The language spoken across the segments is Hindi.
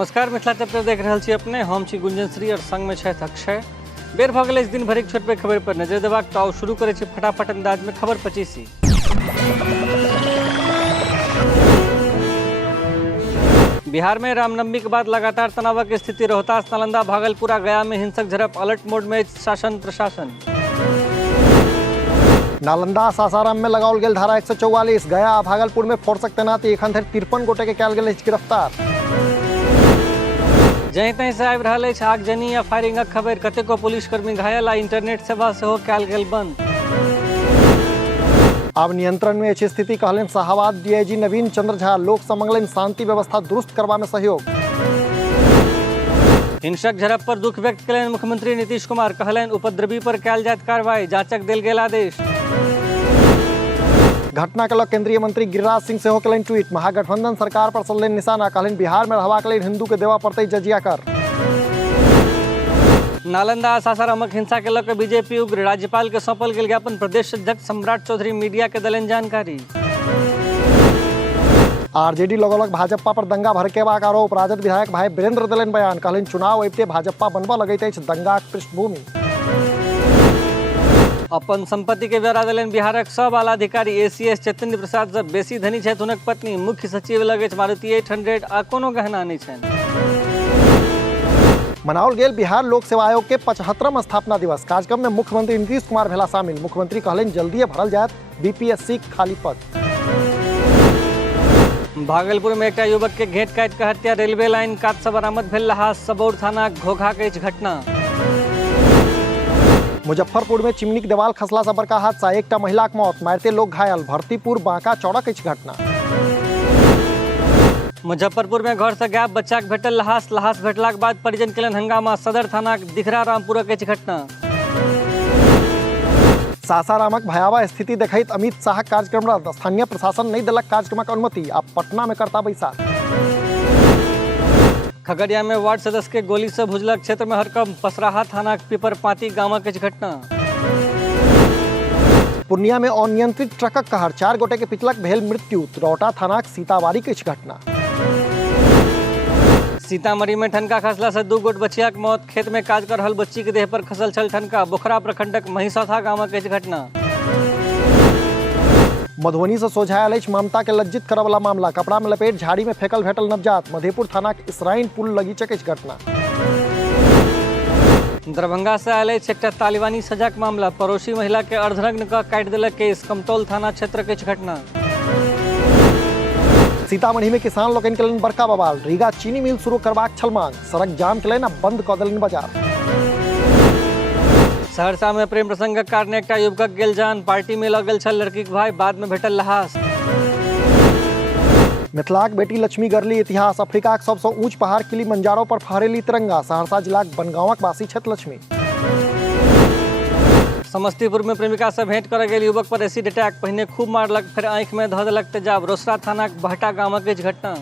नमस्कार, मिथिला चैप्टर देख रहल छी अपने। हम छी गुंजन श्री और संग में छथि अक्षय। बेर भऽ गेलै इस दिन भरिक छोट पैघ खबर पर नजर देबाक, तऽ आउ शुरू करै छी फटाफट अंदाज में खबर 25। बिहार में रामनवमी के बाद लगातार तनावक स्थिति। रोहतास, नालंदा, भागलपुर आ गया में हिंसक झड़प। अलर्ट मोड में शासन प्रशासन। नालंदा सासाराम में लगाओल गेल धारा 144, गया आ भागलपुर में फोर्सक तैनाती। एखन धरि 53 गोटे के कयल गेल अछि गिरफ्तार। जहीं तहीं से आबि रहल अछि आगजनी आ फायरिंगक खबर। कतेको पुलिसकर्मी घायल आ इंटरनेट सेवा सेहो कयल गेल बंद। आब नियंत्रण में अछि स्थिति, कहलनि शाहबाद डीआईजी नवीन चंद्र झा। लोक सँ मंगलनि शांति व्यवस्था दुरुस्त करबा में सहयोग। हिंसक झड़प पर दुख व्यक्त कयलनि मुख्यमंत्री नीतीश कुमार। कहलनि उपद्रवी पर कयल जायत कार्रवाई, जांचक देल गेल आदेश। घटना के लऽ केंद्रीय मंत्री गिरिराज सिंह सेहो कयलनि ट्वीट। महागठबंधन सरकार पर सल्लनि निशाना, कहलनि बिहार में रहबाक लेल हिंदू के देबऽ पड़तै जजिया कर। नालंदा आ सासारामक हिंसा के लऽ कऽ बीजेपी उग्र। राज्यपाल के सौंपल गेल ज्ञापन। प्रदेश अध्यक्ष सम्राट चौधरी मीडिया के देलनि जानकारी। आरजेडी लगौलक भाजपा पर दंगा भड़केबाक आरोप। राजद विधायक भाई वीरेंद्र देलनि बयान, कहलनि चुनाव अबिते भाजपा बनबऽ लगैत अछि दंगाक पृष्ठभूमि। अपन संपत्ति के ब्यौरा देलनि बिहारक सब आला अधिकारी। एसीएस चैतन्य प्रसाद सँ बेसी धनी छथि हुनक पत्नी। मुख्य सचिव लग अछि मारुति 800 आ कोनो गहना नहीं छनि। मनाओल गेल बिहार लोक सेवा आयोग के 75वां स्थापना दिवस। कार्यक्रम में मुख्यमंत्री नीतीश कुमार भेला शामिल। मुख्यमंत्री कहलनि जल्दीए भरल जायत बीपीएससी खाली पद। भागलपुर में एकटा युवक के घेंट काटि कऽ हत्या। रेलवे लाइन कात सँ बरामद भेल लहास। सबौर थानाक घोघा के अछि घटना। मुजफ्फरपुर में चिमनीक देवाल खसला से बड़का हादसा। एकटा महिलाक मौत, मारिते लोग घायल। भरतीपुर बांका चौड़क अछि घटना। मुजफ्फरपुर में घर से गायब बच्चा के भेटल लहास। लहास भेटलाक बाद परिजन केलनि हंगामा। सदर थानाक दिघरा रामपुरक अछि घटना। सासारामक भयावह स्थिति देखैत अमित शाहक कार्यक्रम रद्द। स्थानीय प्रशासन नहीं देलक कार्यक्रमक अनुमति। आब पटना में करता बैसार। खगड़िया में वार्ड सदस्य के गोली से भुजलक। क्षेत्र में हड़कंप। पसराहा थानाक पिपरपाती गामक अछि घटना। पूर्णिया में अनियंत्रित ट्रकक कहर। 4 गोटे के पिछलक भेल मृत्यु। रौटा थानाक सीताबाड़ी के अछि घटना। सीतामढ़ी में ठनका खसला से 2 गोट बचियाक मौत। खेत में काज कर रहल बच्ची के देह पर खसल छल ठनका। बोखरा प्रखंडक महिसौथा गामक अछि घटना। मधुबनी से सोझायल अछि ममता के लज्जित करऽ वाला मामला। कपड़ा में लपेट झाड़ी में फेंकल भेटल नवजात। मधेपुर थानाक इसराइन पुल लगीचक अछि घटना। दरभंगा से आयल अछि एकटा तालिबानी सजाक मामला। पड़ोसी महिला के अर्धनग्न कऽ काटि देलक केस। कमतौल थाना क्षेत्र के अछि घटना। सीतामढ़ी में किसान लोकनि केलनि बड़का बवाल। रीगा चीनी मिल शुरू करबाक छल मांग। सड़क जाम केलनि आ बंद कऽ देलनि बाजार। सहरसा में प्रेम प्रसंगक कारणे एकटा युवकक गेल जान। पार्टी में लऽ गेल छल लड़कीक भाई, बाद में भेटल लहास। मिथिलाक बेटी लक्ष्मी गढ़ली इतिहास। अफ्रीकाक सबसँ ऊंच पहाड़ किलिमंजारो पर फहरेली तिरंगा। सहरसा जिलाक बनगांवक वासी छथि लक्ष्मी। समस्तीपुर में प्रेमिका से भेंट करऽ गेल युवक पर एसिड अटैक। पहिने खूब मारलक, फिर आंखि में धऽ देलक तेजाब। रोसड़ा थानाक बहटा गामक अछि घटना।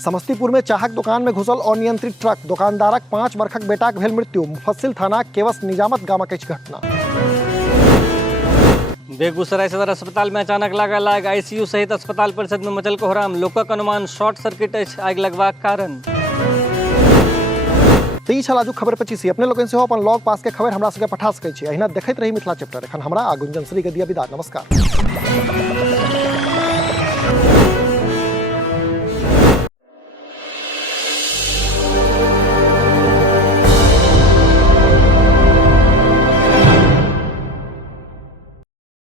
समस्तीपुर में चाहक दुकान में घुसल अनियंत्रित ट्रक। दुकानदारक 5 वर्षक बेटाक भेल मृत्यु। मुफस्सिल थानाक केवस निजामत गामक अछि घटना। बेगूसराय सदर अस्पताल में अचानक लागल आग। आईसीयू सहित अस्पताल परिसर में मचल कोहराम। लोकक अनुमान शॉर्ट सर्किट अछि आगि लगबाक कारण। तो ई छल आजुक खबर 25। अपने लोगन सेहो अपन लॉग पास के खबर हमरा सबके पठा सकै छी। अहिना देखैत रही मिथिला चैप्टर। एखन हमरा आ गुंजन श्री के दिया विदा। नमस्कार।